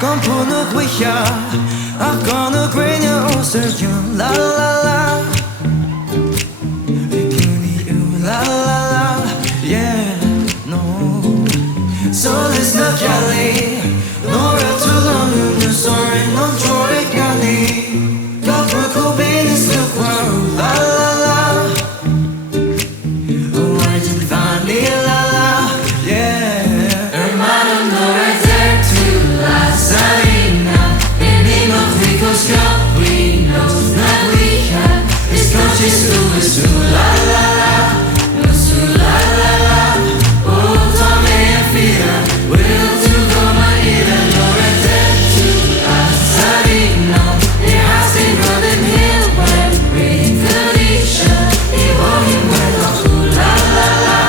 Kom på nog wia, I'm gonna bring you also you la la la. You la la la, yeah, no. So let's not galley, nora too long, no sorry, no joy galley. Got for cool business to grow, la la la. Oh, I didn't find me la la, yeah. Hermano, no right there to la salina. Venimos ricos, caprinos, la guija. It's conscious to us, la la la. No, su la la la. Oh, tome a fira. Will to come a ira. No right there to la salina. It has been running hill when reading Felicia. It won't be well, la la la.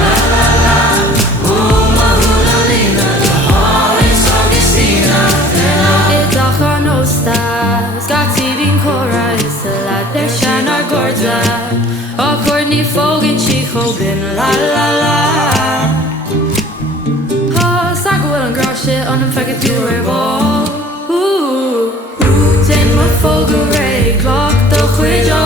La la la. Oh, my Luna, the heart is Augustina. Courtney Folk and Chico been la la la. Oh, soccer will and girl shit on them fucking two-way ball. Ooh, ten my folk array clock the quiz.